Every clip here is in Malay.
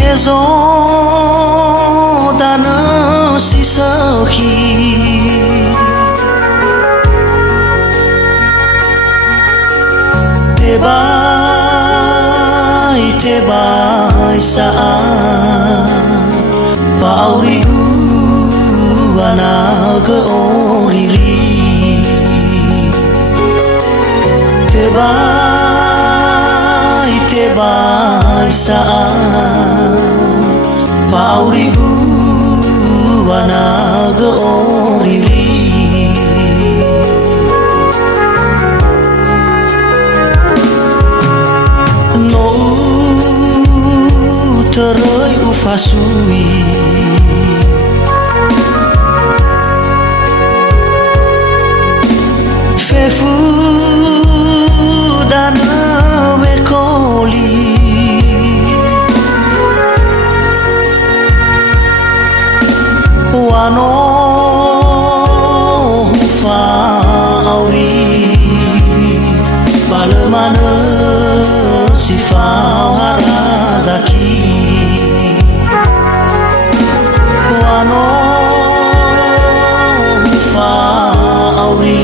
gió ta nỡ si sơ khi te bai sa paurigu wana ge oriri te bai sa paurigu wana ge oriri no teroi ufasui fefu dana mekoli wano hufa auri balemana sifau harazaki wano hufa auri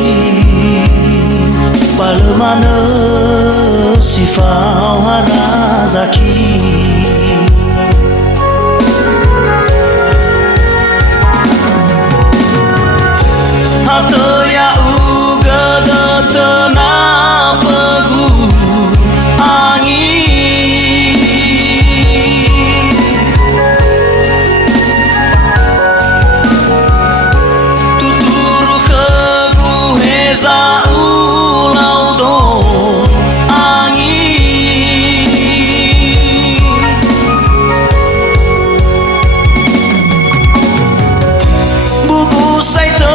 balemana sifau harazaki Hatoya uga datana pegu angin tutur kegu heza ulau do angin buku saito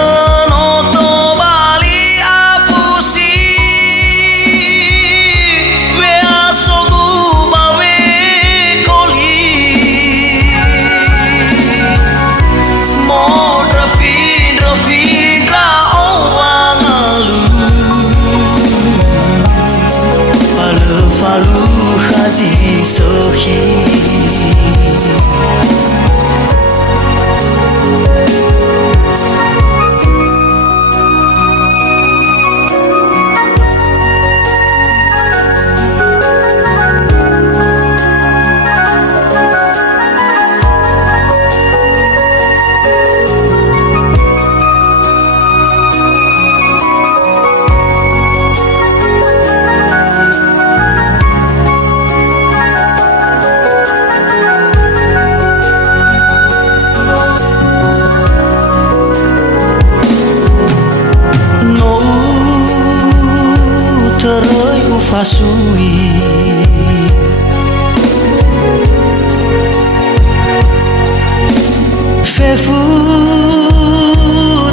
falu khazi sohi teroi ufasui fefu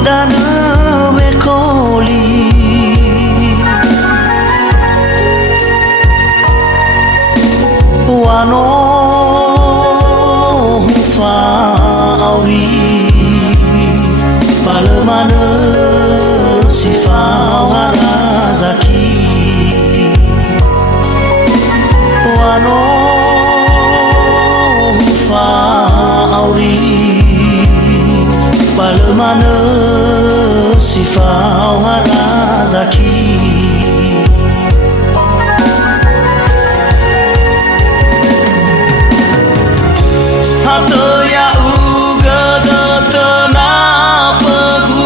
dana mekoli wano hufa auri balemana sifau harazaki wano hufa auri balemana sifau harazaki hatoya uga datana pegu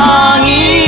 angin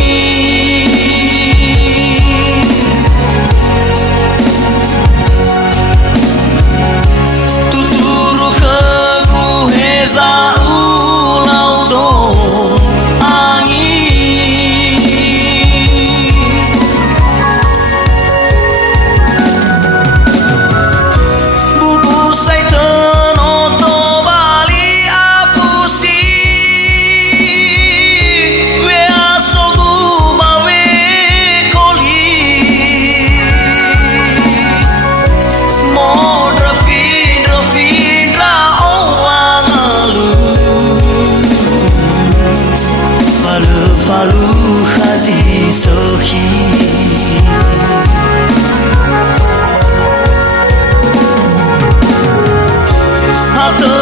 to